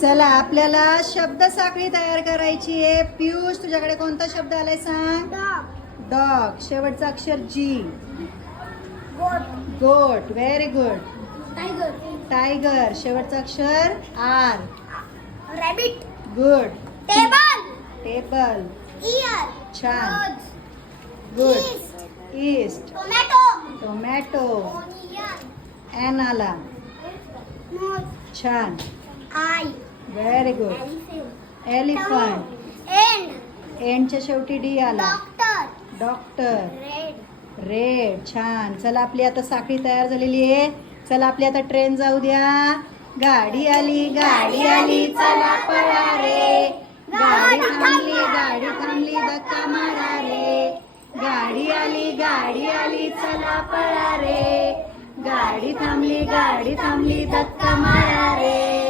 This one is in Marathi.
चला आपल्याला शब्द साखळी तयार करायची आहे. पियुष तुझ्याकडे कोणता शब्द आलाय सांग? डॉग. शेवटचा अक्षर G. Goat. Very good. Tiger. शेवटचा अक्षर R. Rabbit. Good. Table. Table. छान. गुड. ईस्ट. टोमॅटो. एन आला. छान. Very good. एलिफंट. एंडच्या शेवटी डी आला. डॉक्टर. रेड. छान. चला आपली आता साखळी तयार झालेली आहे. चला आपली आता ट्रेन जाऊ द्या. गाडी आली चला पळा रे. गाडी थांबली धक्का मारा रे. गाडी आली चला पळा रे. गाडी थांबली धक्का मारा रे.